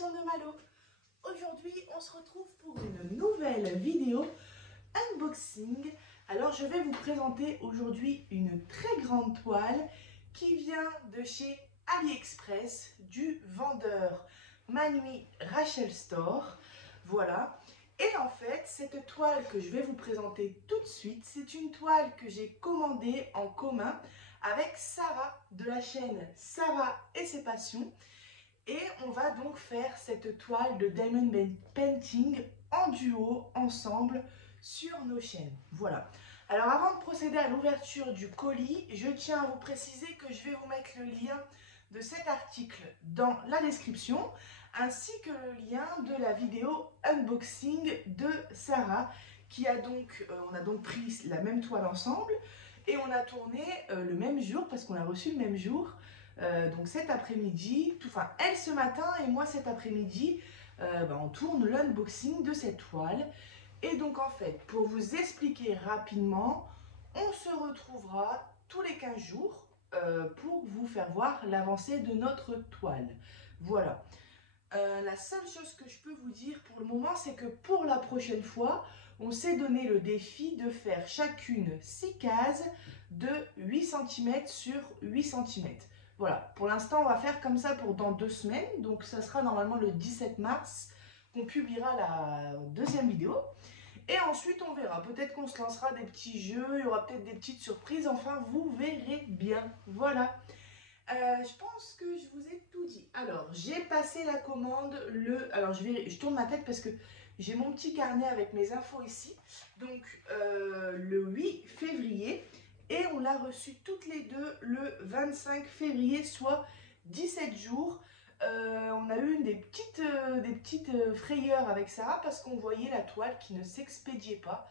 Création de Malo. Aujourd'hui, on se retrouve pour une nouvelle vidéo unboxing. Alors, je vais vous présenter aujourd'hui une très grande toile qui vient de chez AliExpress du vendeur Manui Rachel Store. Voilà. Et en fait, cette toile que je vais vous présenter tout de suite, c'est une toile que j'ai commandée en commun avec Sarah de la chaîne Sarah et ses passions. Et on va donc faire cette toile de Diamond Painting en duo, ensemble, sur nos chaînes. Voilà. Alors avant de procéder à l'ouverture du colis, je tiens à vous préciser que je vais vous mettre le lien de cet article dans la description, ainsi que le lien de la vidéo unboxing de Sarah, qui a donc, on a donc pris la même toile ensemble, et on a tourné le même jour, parce qu'on l'a reçu le même jour. Donc cet après-midi, enfin elle ce matin et moi cet après-midi, on tourne l'unboxing de cette toile. Et donc en fait, pour vous expliquer rapidement, on se retrouvera tous les 15 jours pour vous faire voir l'avancée de notre toile. Voilà. La seule chose que je peux vous dire pour le moment, c'est que pour la prochaine fois, on s'est donné le défi de faire chacune 6 cases de 8 cm sur 8 cm. Voilà, pour l'instant, on va faire comme ça pour dans 2 semaines. Donc, ça sera normalement le 17 mars qu'on publiera la deuxième vidéo. Et ensuite, on verra. Peut-être qu'on se lancera des petits jeux, il y aura peut-être des petites surprises. Enfin, vous verrez bien. Voilà. Je pense que je vous ai tout dit. Alors, j'ai passé la commande Alors, je tourne ma tête parce que j'ai mon petit carnet avec mes infos ici. Donc, le 8 février. Et on l'a reçu toutes les deux le 25 février, soit 17 jours. On a eu des petites frayeurs avec Sarah parce qu'on voyait la toile qui ne s'expédiait pas.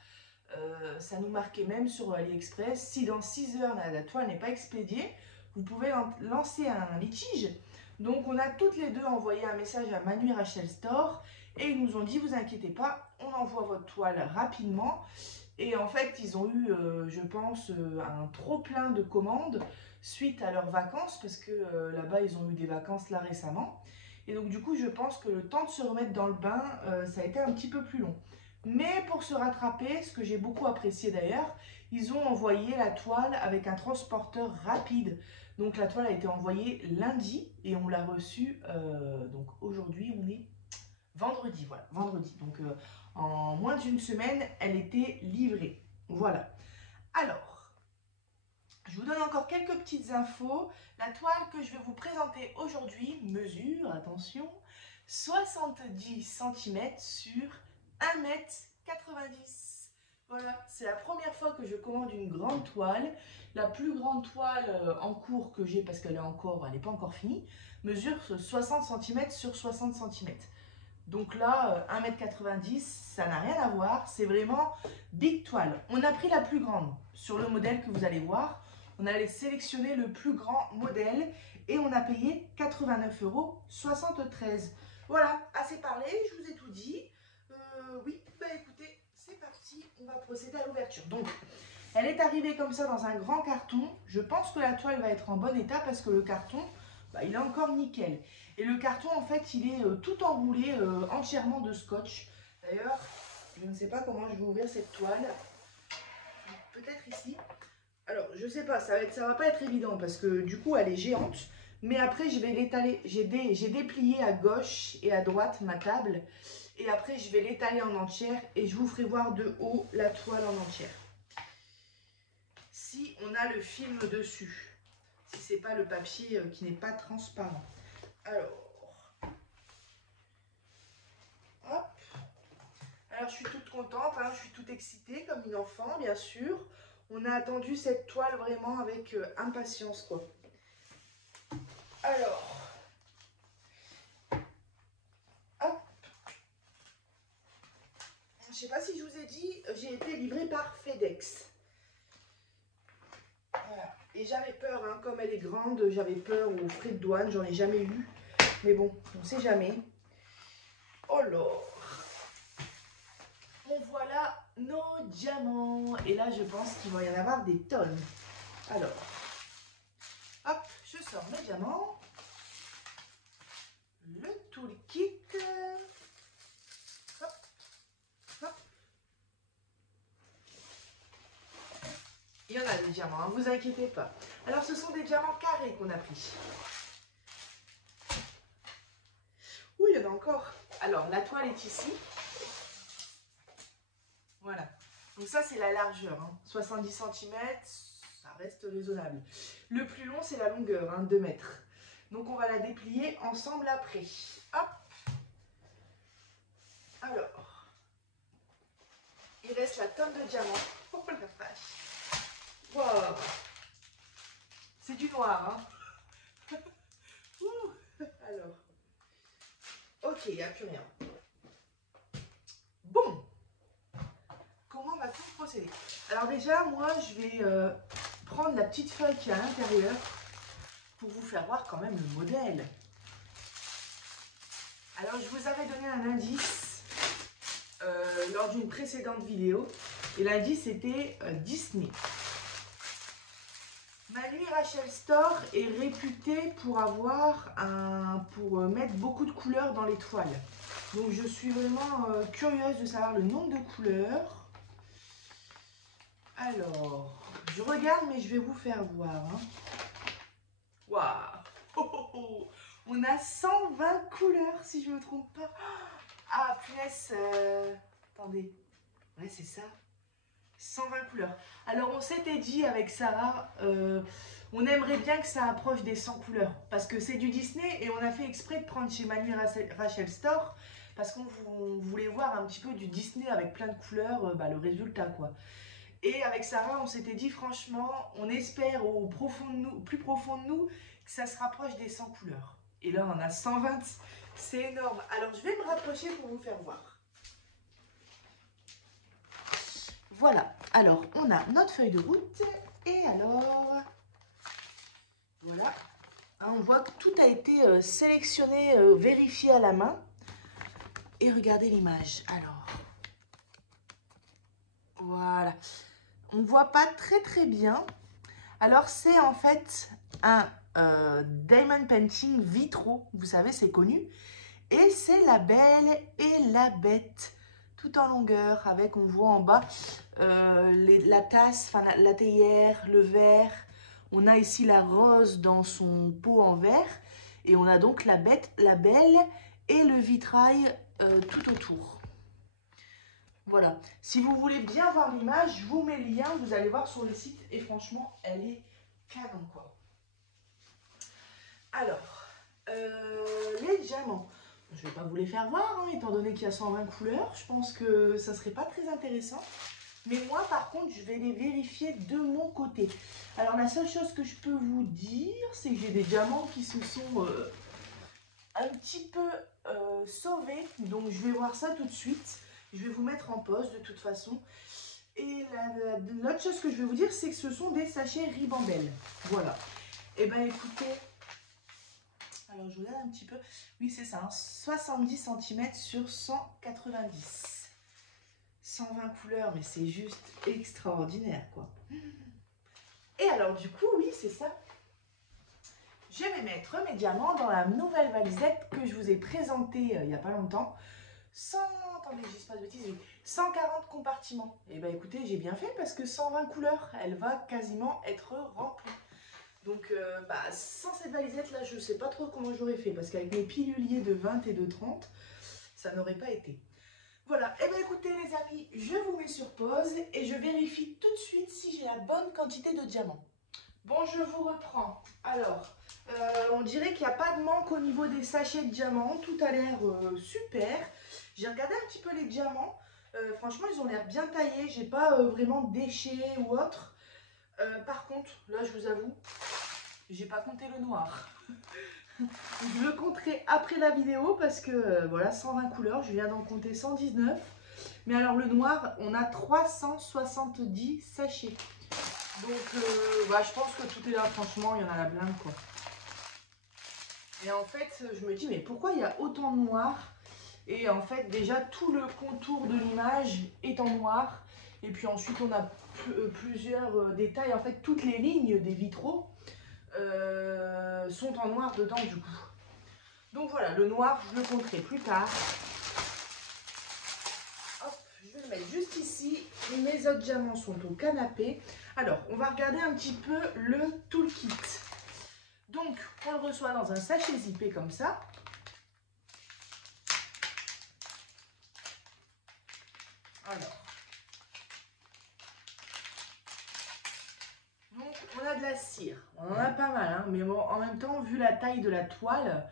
Ça nous marquait même sur AliExpress. Si dans 6 heures la toile n'est pas expédiée, vous pouvez lancer un litige. Donc on a toutes les deux envoyé un message à Manui Rachel Store et ils nous ont dit, vous inquiétez pas, on envoie votre toile rapidement. Et en fait, ils ont eu, je pense, un trop plein de commandes suite à leurs vacances, parce que là-bas, ils ont eu des vacances là récemment. Et donc, du coup, je pense que le temps de se remettre dans le bain, ça a été un petit peu plus long. Mais pour se rattraper, ce que j'ai beaucoup apprécié d'ailleurs, ils ont envoyé la toile avec un transporteur rapide. Donc, la toile a été envoyée lundi et on l'a reçue, donc aujourd'hui, on est vendredi, voilà, vendredi. Donc, en moins d'une semaine, elle était livrée. Voilà. Alors, je vous donne encore quelques petites infos. La toile que je vais vous présenter aujourd'hui mesure, attention, 70 cm sur 1,90 m. Voilà, c'est la première fois que je commande une grande toile. La plus grande toile en cours que j'ai, parce qu'elle n'est pas encore finie, mesure 60 cm sur 60 cm. Donc là, 1,90 m, ça n'a rien à voir. C'est vraiment big toile. On a pris la plus grande sur le modèle que vous allez voir. On allait sélectionner le plus grand modèle et on a payé 89,73 €. Voilà, assez parlé, je vous ai tout dit. Oui, bah écoutez, c'est parti, on va procéder à l'ouverture. Donc, elle est arrivée comme ça dans un grand carton. Je pense que la toile va être en bon état parce que le carton, il est encore nickel. Et le carton, en fait, il est tout enroulé entièrement de scotch. D'ailleurs, je ne sais pas comment je vais ouvrir cette toile. Peut-être ici. Alors, je ne sais pas, ça va pas être évident parce que du coup, elle est géante. Mais après, je vais l'étaler. J'ai déplié à gauche et à droite ma table. Et après, je vais l'étaler en entière et je vous ferai voir de haut la toile en entière. Si on a le film dessus. Si c'est pas le papier qui n'est pas transparent. Alors, hop. Alors, je suis toute contente, hein, je suis toute excitée comme une enfant, bien sûr. On a attendu cette toile vraiment avec impatience, quoi. Alors, hop. Je sais pas si je vous ai dit, j'ai été livrée par FedEx. Voilà. Et j'avais peur, hein, comme elle est grande, j'avais peur aux frais de douane, j'en ai jamais eu. Mais bon, on ne sait jamais. Oh là! Bon, voilà nos diamants. Et là, je pense qu'il va y en avoir des tonnes. Alors, hop, je sors mes diamants. Le toolkit. diamants, hein, vous inquiétez pas. Alors ce sont des diamants carrés qu'on a pris. Oui, il y en a encore. Alors la toile est ici. Voilà. Donc ça c'est la largeur, hein. 70 cm, ça reste raisonnable. Le plus long c'est la longueur, hein, 2 mètres. Donc on va la déplier ensemble après. Hop. Alors, il reste la tonne de diamants. Oh la vache. Wow. C'est du noir, hein. Alors, ok, il n'y a plus rien. Bon, comment va-t-on procéder? Alors déjà, moi, je vais prendre la petite feuille qui est à l'intérieur pour vous faire voir quand même le modèle. Alors, je vous avais donné un indice lors d'une précédente vidéo. Et l'indice était Disney. Manu Rachel Store est réputé pour mettre beaucoup de couleurs dans les toiles. Donc je suis vraiment curieuse de savoir le nombre de couleurs. Alors, je regarde mais je vais vous faire voir. Hein. Waouh, oh, oh, oh. On a 120 couleurs si je ne me trompe pas. Ah punaise, attendez, ouais c'est ça. 120 couleurs. Alors on s'était dit avec Sarah, on aimerait bien que ça approche des 100 couleurs. Parce que c'est du Disney et on a fait exprès de prendre chez Manu Rachel Store. Parce qu'on voulait voir un petit peu du Disney avec plein de couleurs, le résultat quoi. Et avec Sarah on s'était dit franchement, on espère au plus profond de nous que ça se rapproche des 100 couleurs. Et là on a 120, c'est énorme. Alors je vais me rapprocher pour vous faire voir. Voilà, alors on a notre feuille de route et alors, voilà, on voit que tout a été sélectionné, vérifié à la main. Et regardez l'image, alors, voilà, on ne voit pas très bien. Alors c'est en fait un diamond painting vitraux, vous savez c'est connu. Et c'est la Belle et la Bête, tout en longueur, avec, on voit en bas, la tasse, enfin la théière, le verre. On a ici la rose dans son pot en verre. Et on a donc la Bête, la Belle et le vitrail tout autour. Voilà. Si vous voulez bien voir l'image, je vous mets le lien, vous allez voir sur le site. Et franchement, elle est canon, quoi. Alors, les diamants. Je ne vais pas vous les faire voir, hein, étant donné qu'il y a 120 couleurs. Je pense que ça ne serait pas très intéressant. Mais moi, par contre, je vais les vérifier de mon côté. Alors, la seule chose que je peux vous dire, c'est que j'ai des diamants qui se sont un petit peu sauvés. Donc, je vais voir ça tout de suite. Je vais vous mettre en pause, de toute façon. Et l'autre chose que je vais vous dire, c'est que ce sont des sachets Ribambelle. Voilà. Et bien, écoutez... Alors, je vous regarde un petit peu. Oui, c'est ça, hein, 70 cm sur 190. 120 couleurs, mais c'est juste extraordinaire, quoi. Et alors, du coup, oui, c'est ça. Je vais mettre mes diamants dans la nouvelle valisette que je vous ai présentée il n'y a pas longtemps. Attendez, je dis pas de bêtises, 140 compartiments. Et bien, écoutez, j'ai bien fait parce que 120 couleurs, elle va quasiment être remplie. Donc, sans cette valisette là, je ne sais pas trop comment j'aurais fait parce qu'avec mes piluliers de 20 et de 30, ça n'aurait pas été. Voilà, et bien écoutez les amis, je vous mets sur pause et je vérifie tout de suite si j'ai la bonne quantité de diamants. Bon, je vous reprends. Alors, on dirait qu'il n'y a pas de manque au niveau des sachets de diamants, tout a l'air super. J'ai regardé un petit peu les diamants, franchement ils ont l'air bien taillés, j'ai pas vraiment de déchets ou autre. Par contre, là je vous avoue, j'ai pas compté le noir. Je le compterai après la vidéo parce que voilà, 120 couleurs, je viens d'en compter 119. Mais alors le noir, on a 370 sachets. Donc je pense que tout est là, franchement, il y en a la blinde quoi. Et en fait, je me dis, mais pourquoi il y a autant de noir? Et en fait, déjà, tout le contour de l'image est en noir. Et puis ensuite, on a plusieurs détails. En fait, toutes les lignes des vitraux sont en noir dedans, du coup. Donc voilà, le noir, je le compterai plus tard. Hop, je vais le mettre juste ici, mes autres diamants sont au canapé. Alors, on va regarder un petit peu le toolkit. Donc, on le reçoit dans un sachet zippé comme ça. Alors, donc on a de la cire, on en a pas mal, hein, mais bon, en même temps, vu la taille de la toile,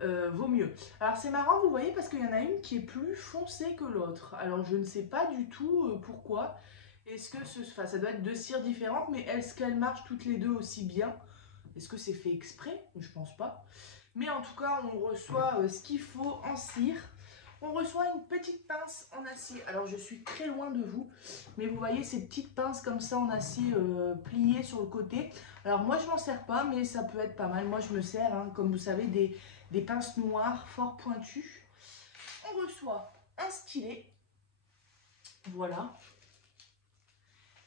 vaut mieux. Alors c'est marrant, vous voyez, parce qu'il y en a une qui est plus foncée que l'autre. Alors je ne sais pas du tout pourquoi. Est-ce que enfin, ça doit être deux cires différentes, mais est-ce qu'elles marchent toutes les deux aussi bien? Est-ce que c'est fait exprès? Je pense pas. Mais en tout cas, on reçoit ce qu'il faut en cire. On reçoit une petite pince en acier. Alors, je suis très loin de vous, mais vous voyez ces petites pinces comme ça en acier pliées sur le côté. Alors, moi, je m'en sers pas, mais ça peut être pas mal. Moi, je me sers, hein, comme vous savez, des pinces noires fort pointues. On reçoit un stylet. Voilà.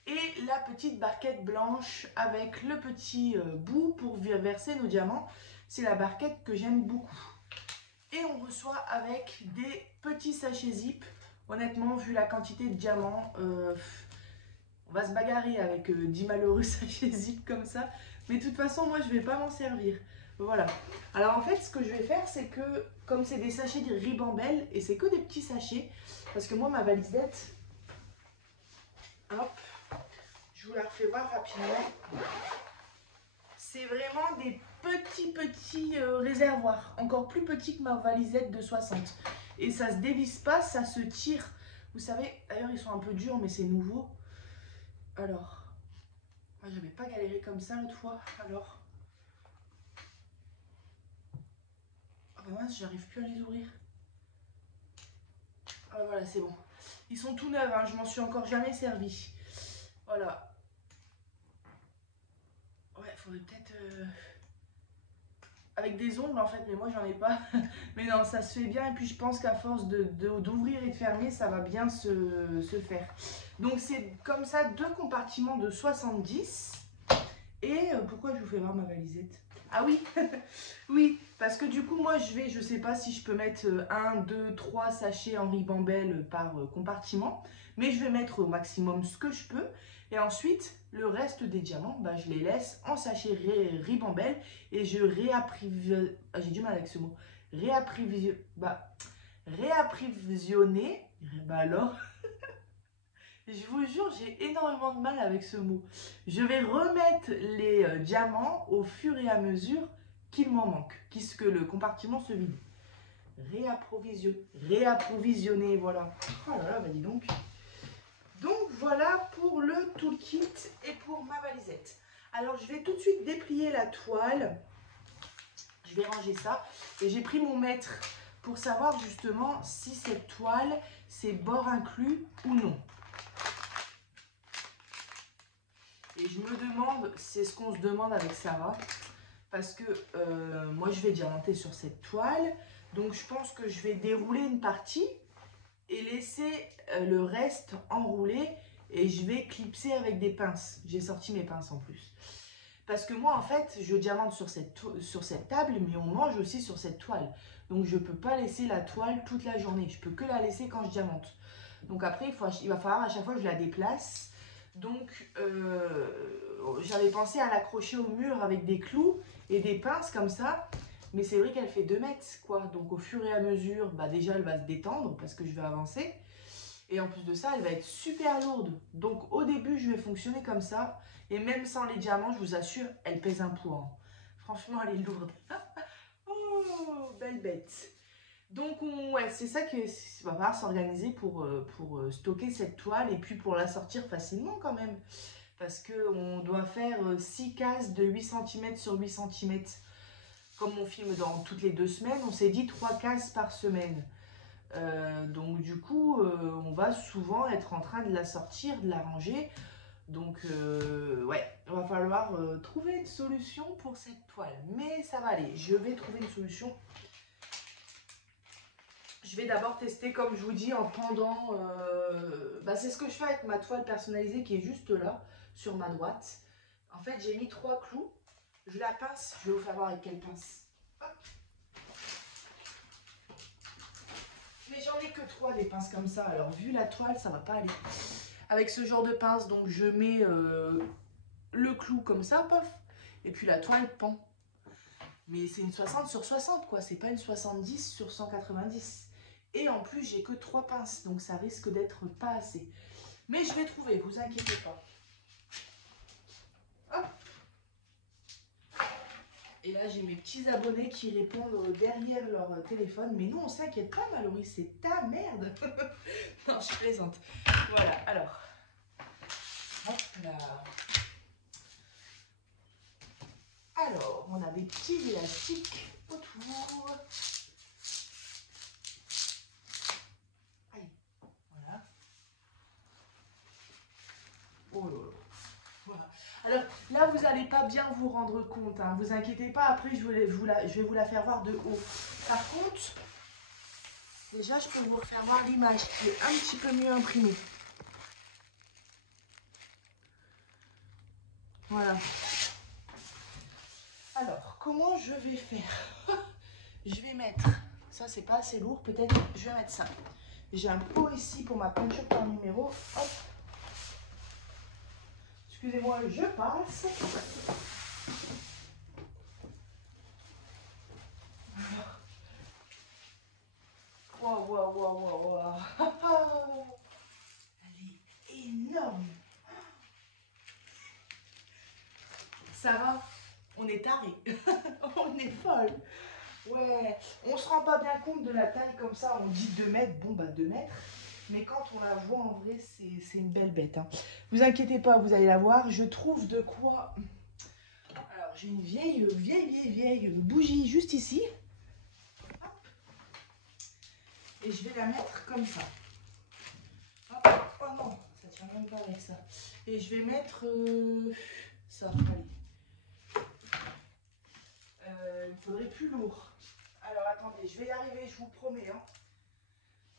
Et la petite barquette blanche avec le petit bout pour verser nos diamants. C'est la barquette que j'aime beaucoup. Et on reçoit avec des petits sachets zip. Honnêtement, vu la quantité de diamants, on va se bagarrer avec 10 malheureux sachets zip comme ça. Mais de toute façon, moi, je ne vais pas m'en servir. Voilà. Alors en fait, ce que je vais faire, c'est que, comme c'est des sachets de ribambelle, et c'est que des petits sachets, parce que moi, ma valisette, hop, je vous la refais voir rapidement. C'est vraiment des petits réservoirs, encore plus petits que ma valisette de 60. Et ça se dévisse pas, ça se tire. Vous savez, d'ailleurs ils sont un peu durs, mais c'est nouveau. Alors, moi j'avais pas galéré comme ça l'autre fois. Alors, oh bah mince, j'arrive plus à les ouvrir. Ah bah voilà, c'est bon. Ils sont tout neufs, hein, je m'en suis encore jamais servi. Voilà. Ouais, faudrait peut-être... avec des ongles en fait, mais moi j'en ai pas. Mais non, ça se fait bien, et puis je pense qu'à force d'ouvrir et de fermer, ça va bien se faire. Donc c'est comme ça, deux compartiments de 70. Et pourquoi je vous fais voir ma valisette? Ah oui, oui, parce que du coup moi je sais pas si je peux mettre 1, 2, 3 sachets en ribambelle par compartiment, mais je vais mettre au maximum ce que je peux. Et ensuite, le reste des diamants, bah, je les laisse en sachet ribambelle et je réapprivisionne. Ah, j'ai du mal avec ce mot. Réapprivisionner. Bah alors, je vous jure, j'ai énormément de mal avec ce mot. Je vais remettre les diamants au fur et à mesure qu'il m'en manque, que le compartiment se vide. Réapprovisionner, voilà. Oh là là, bah dis donc. Donc voilà pour le toolkit et pour ma valisette. Alors je vais tout de suite déplier la toile. Je vais ranger ça. Et j'ai pris mon mètre pour savoir justement si cette toile, c'est bord inclus ou non. Et je me demande, c'est ce qu'on se demande avec Sarah, parce que moi je vais diamanter sur cette toile. Donc je pense que je vais dérouler une partie et laisser le reste enroulé, et je vais clipser avec des pinces. J'ai sorti mes pinces en plus. Parce que moi en fait, je diamante sur cette table, mais on mange aussi sur cette toile. Donc je ne peux pas laisser la toile toute la journée. Je peux que la laisser quand je diamante. Donc après, il va falloir à chaque fois que je la déplace. Donc j'avais pensé à l'accrocher au mur avec des clous et des pinces comme ça. Mais c'est vrai qu'elle fait 2 mètres, quoi. Donc au fur et à mesure, bah déjà elle va se détendre parce que je vais avancer. Et en plus de ça, elle va être super lourde. Donc au début, je vais fonctionner comme ça. Et même sans les diamants, je vous assure, elle pèse un poids, hein. Franchement, elle est lourde. Oh, belle bête. Donc ouais, c'est ça que va falloir s'organiser pour stocker cette toile et puis pour la sortir facilement quand même. Parce qu'on doit faire 6 cases de 8 cm sur 8 cm. Comme on filme dans toutes les 2 semaines, on s'est dit 3 cases par semaine. Donc du coup, on va souvent être en train de la sortir, de la ranger. Donc ouais, il va falloir trouver une solution pour cette toile. Mais ça va aller, je vais trouver une solution. Je vais d'abord tester, comme je vous dis, en pendant. Bah, c'est ce que je fais avec ma toile personnalisée qui est juste là, sur ma droite. En fait, j'ai mis 3 clous. Je la pince. Je vais vous faire voir avec quelle pince. Hop. Mais j'en ai que 3 des pinces comme ça. Alors vu la toile, ça va pas aller. Avec ce genre de pince, donc je mets le clou comme ça, pof. Et puis la toile pend. Mais c'est une 60 sur 60 quoi. C'est pas une 70 sur 190. Et en plus, j'ai que 3 pinces. Donc ça risque d'être pas assez. Mais je vais trouver, vous inquiétez pas. Hop. Et là, j'ai mes petits abonnés qui répondent derrière leur téléphone. Mais non, on s'inquiète pas, Mallory, c'est ta merde. Non, je plaisante. Voilà, alors. Hop là. Alors, on a des petits élastiques autour. Aïe, voilà. Oh là là. Voilà. Alors là, vous n'allez pas bien vous rendre compte, hein. Vous inquiétez pas, après je vais vous la faire voir de haut. Par contre, déjà je peux vous refaire voir l'image qui est un petit peu mieux imprimée. Voilà. Alors, comment je vais faire? Je vais mettre, ça c'est pas assez lourd, peut-être je vais mettre ça. J'ai un pot ici pour ma peinture par numéro. Hop. Excusez-moi, je passe. Waouh, waouh, waouh, waouh, waouh. Elle est énorme. Ça va, on est taré. On est folle. Ouais, on se rend pas bien compte de la taille comme ça. On dit 2 mètres, bon bah 2 mètres. Mais quand on la voit en vrai, c'est une belle bête, hein. Vous inquiétez pas, vous allez la voir. Je trouve de quoi. Alors, j'ai une vieille bougie juste ici. Hop. Et je vais la mettre comme ça. Hop. Oh non, ça tient même pas avec ça. Et je vais mettre ça, allez. Il faudrait plus lourd. Alors, attendez, je vais y arriver, je vous promets, hein.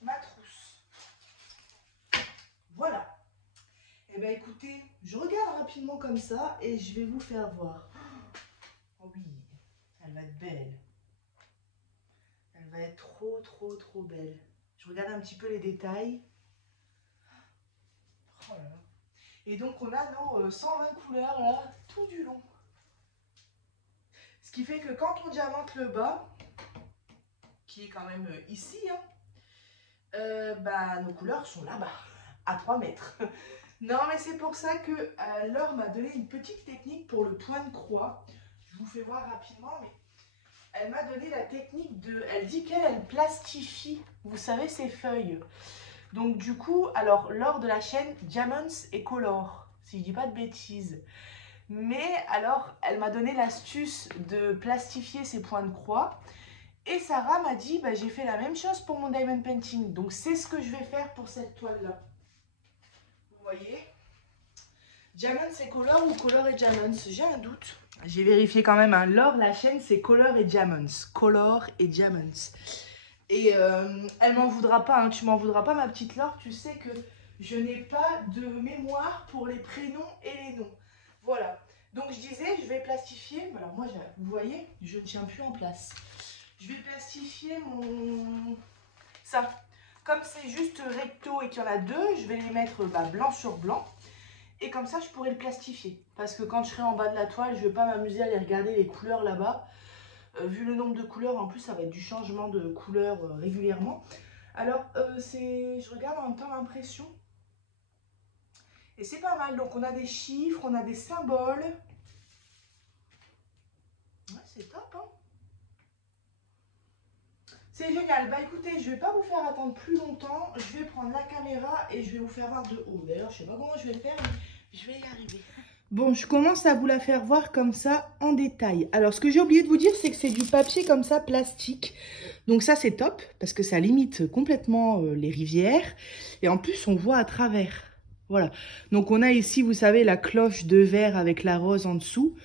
Ma trousse. Voilà. Eh bien, écoutez, je regarde rapidement comme ça et je vais vous faire voir. Oh oui, elle va être belle. Elle va être trop, trop, trop belle. Je regarde un petit peu les détails. Oh là là. Et donc, on a nos 120 couleurs là, tout du long. Ce qui fait que quand on diamante le bas, qui est quand même ici, hein, bah, nos couleurs sont là-bas, à 3 mètres. Non, mais c'est pour ça que Laure m'a donné une petite technique pour le point de croix. Je vous fais voir rapidement, mais elle m'a donné la technique de... Elle dit qu'elle plastifie, vous savez, ses feuilles. Donc du coup, alors, Laure de la chaîne Diamonds et Color, si je dis pas de bêtises. Mais alors, elle m'a donné l'astuce de plastifier ses points de croix. Et Sarah m'a dit, bah, j'ai fait la même chose pour mon diamond painting. Donc c'est ce que je vais faire pour cette toile-là. Vous voyez? Diamonds et Color ou Color et Diamonds? J'ai un doute. J'ai vérifié quand même, hein. Laure, la chaîne, c'est Color et Diamonds. Color et Diamonds. Et elle m'en voudra pas, hein. Tu m'en voudras pas, ma petite Laure. Tu sais que je n'ai pas de mémoire pour les prénoms et les noms. Voilà. Donc je disais, je vais plastifier. Alors moi, vous voyez, je ne tiens plus en place. Je vais plastifier mon... ça. Comme c'est juste recto et qu'il y en a 2, je vais les mettre blanc sur blanc. Et comme ça, je pourrais le plastifier. Parce que quand je serai en bas de la toile, je ne vais pas m'amuser à aller regarder les couleurs là-bas. Vu le nombre de couleurs, en plus, ça va être du changement de couleur régulièrement. Alors, je regarde en même temps l'impression. Et c'est pas mal. Donc, on a des chiffres, on a des symboles. Ouais, c'est top, hein. C'est génial. Bah écoutez, je vais pas vous faire attendre plus longtemps. Je vais prendre la caméra et je vais vous faire voir de haut. D'ailleurs, je sais pas comment je vais faire, mais je vais y arriver. Bon, je commence à vous la faire voir comme ça en détail. Alors, ce que j'ai oublié de vous dire, c'est que c'est du papier comme ça, plastique. Donc ça, c'est top parce que ça limite complètement les rivières. Et en plus, on voit à travers. Voilà. Donc, on a ici, vous savez, la cloche de verre avec la rose en dessous.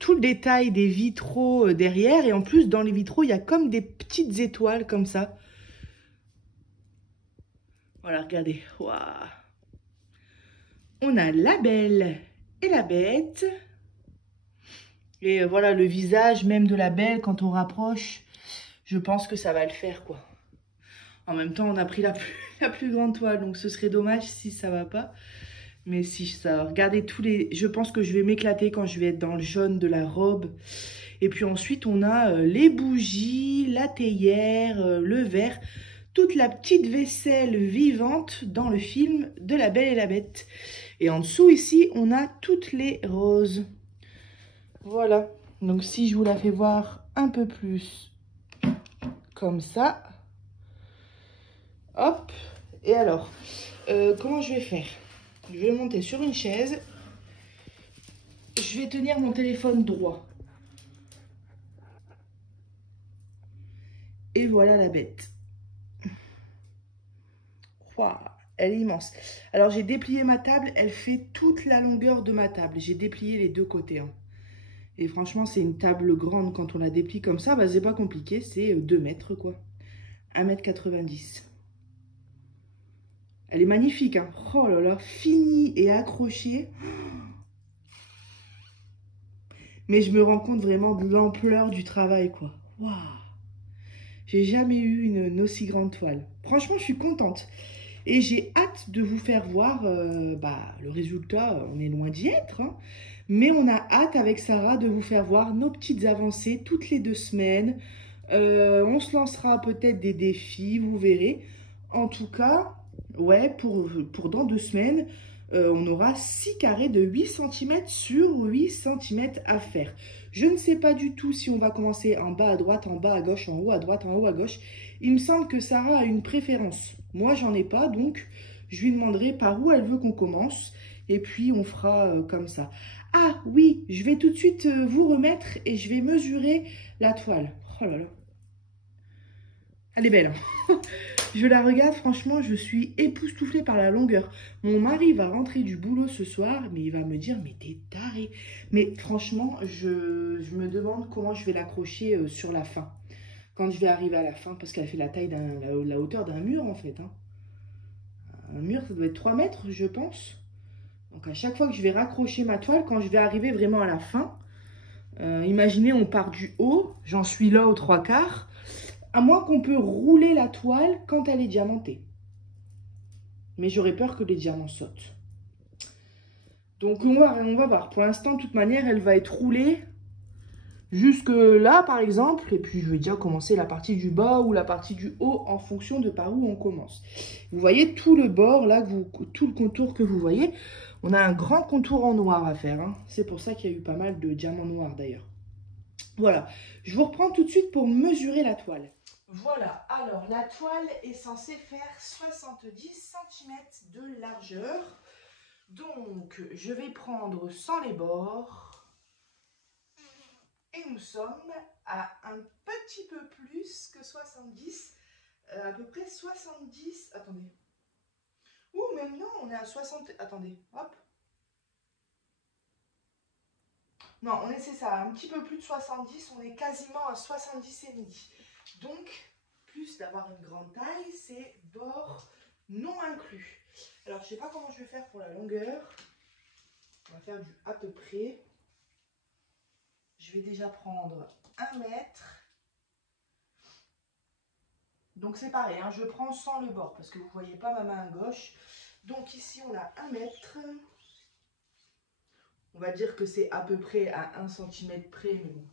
Tout le détail des vitraux derrière. Et en plus, dans les vitraux, il y a comme des petites étoiles comme ça. Voilà, regardez. Waouh. On a la belle et la bête. Et voilà, le visage même de la belle, quand on rapproche, je pense que ça va le faire, quoi. En même temps, on a pris la plus grande toile, donc ce serait dommage si ça va pas. Mais si ça, regardez tous les... Je pense que je vais m'éclater quand je vais être dans le jaune de la robe. Et puis ensuite, on a les bougies, la théière, le verre, toute la petite vaisselle vivante dans le film de La Belle et la Bête. Et en dessous, ici, on a toutes les roses. Voilà. Donc, si je vous la fais voir un peu plus comme ça. Hop. Et alors, comment je vais faire? Je vais monter sur une chaise. Je vais tenir mon téléphone droit. Et voilà la bête. Wow, elle est immense. Alors, j'ai déplié ma table. Elle fait toute la longueur de ma table. J'ai déplié les deux côtés. Hein. Et franchement, c'est une table grande. Quand on la déplie comme ça, bah, c'est pas compliqué. C'est 2 mètres, quoi. 1,90 m. Elle est magnifique. Hein. Oh là là, finie et accrochée. Mais je me rends compte vraiment de l'ampleur du travail, quoi. Waouh! J'ai jamais eu une aussi grande toile. Franchement, je suis contente. Et j'ai hâte de vous faire voir le résultat. On est loin d'y être. Hein. Mais on a hâte avec Sarah de vous faire voir nos petites avancées toutes les 2 semaines. On se lancera peut-être des défis, vous verrez. En tout cas, ouais, pour dans 2 semaines, on aura 6 carrés de 8 cm sur 8 cm à faire. Je ne sais pas du tout si on va commencer en bas à droite, en bas à gauche, en haut à droite, en haut à gauche. Il me semble que Sarah a une préférence. Moi, j'en ai pas, donc je lui demanderai par où elle veut qu'on commence. Et puis, on fera comme ça. Ah oui, je vais tout de suite vous remettre et je vais mesurer la toile. Oh là là. Elle est belle. Hein. Je la regarde, franchement, je suis époustouflée par la longueur. Mon mari va rentrer du boulot ce soir, mais il va me dire, mais t'es taré. Mais franchement, je me demande comment je vais l'accrocher sur la fin. Quand je vais arriver à la fin, parce qu'elle fait la taille la hauteur d'un mur, en fait. Hein. Un mur, ça doit être 3 mètres, je pense. Donc, à chaque fois que je vais raccrocher ma toile, quand je vais arriver vraiment à la fin, imaginez, on part du haut, j'en suis là aux 3/4. À moins qu'on peut rouler la toile quand elle est diamantée. Mais j'aurais peur que les diamants sautent. Donc on va voir. Pour l'instant, de toute manière, elle va être roulée jusque là, par exemple. Et puis je vais déjà commencer la partie du bas ou la partie du haut en fonction de par où on commence. Vous voyez tout le bord, là, tout le contour que vous voyez. On a un grand contour en noir à faire. Hein. C'est pour ça qu'il y a eu pas mal de diamants noirs d'ailleurs. Voilà. Je vous reprends tout de suite pour mesurer la toile. Voilà, alors la toile est censée faire 70 cm de largeur. Donc, je vais prendre sans les bords. Et nous sommes à un petit peu plus que 70. À peu près 70. Attendez. Ouh, même non, on est à 60. Attendez, hop. Non, c'est ça, un petit peu plus de 70. On est quasiment à 70 et demi. Donc, plus d'avoir une grande taille, c'est bord non inclus. Alors, je ne sais pas comment je vais faire pour la longueur. On va faire du à peu près. Je vais déjà prendre 1 mètre. Donc, c'est pareil, hein, je prends sans le bord parce que vous ne voyez pas ma main à gauche. Donc, ici, on a 1 mètre. On va dire que c'est à peu près à 1 cm près, mais bon.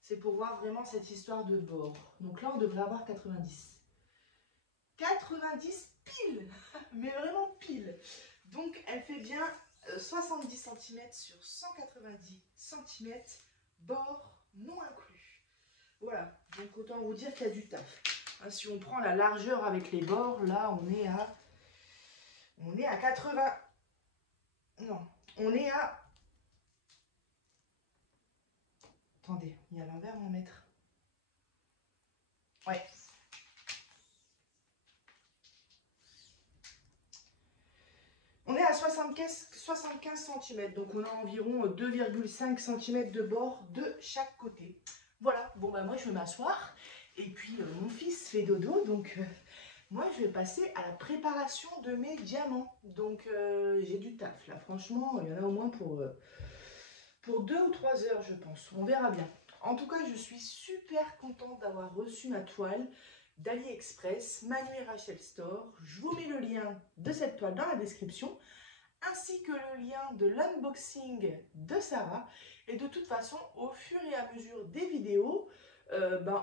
C'est pour voir vraiment cette histoire de bord. Donc là, on devrait avoir 90. 90 pile, mais vraiment pile. Donc, elle fait bien 70 cm sur 190 cm, bord non inclus. Voilà, donc autant vous dire qu'il y a du taf. Hein, si on prend la largeur avec les bords, là, on est à 80... Non, on est à... Attendez, il y a l'envers, on va mettre... Ouais. On est à 75 cm, donc on a environ 2,5 cm de bord de chaque côté. Voilà, bon bah moi je vais m'asseoir, et puis mon fils fait dodo, donc moi je vais passer à la préparation de mes diamants. Donc j'ai du taf là, franchement, il y en a au moins pour 2 ou 3 heures je pense, on verra bien. En tout cas, je suis super contente d'avoir reçu ma toile. d'AliExpress, Manu Rachel Store. Je vous mets le lien de cette toile dans la description, ainsi que le lien de l'unboxing de Sarah. Et de toute façon, au fur et à mesure des vidéos,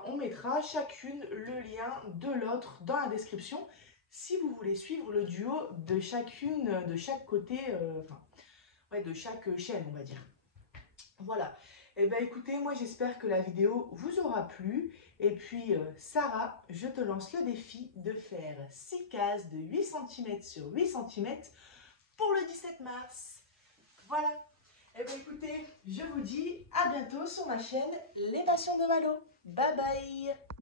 on mettra chacune le lien de l'autre dans la description, si vous voulez suivre le duo de chacune, de chaque côté, de chaque chaîne, on va dire. Voilà. Et bien écoutez, moi j'espère que la vidéo vous aura plu. Et puis Sarah, je te lance le défi de faire 6 cases de 8 cm sur 8 cm pour le 17 mars. Voilà. Et bien écoutez, je vous dis à bientôt sur ma chaîne Les Passions de Malo. Bye bye.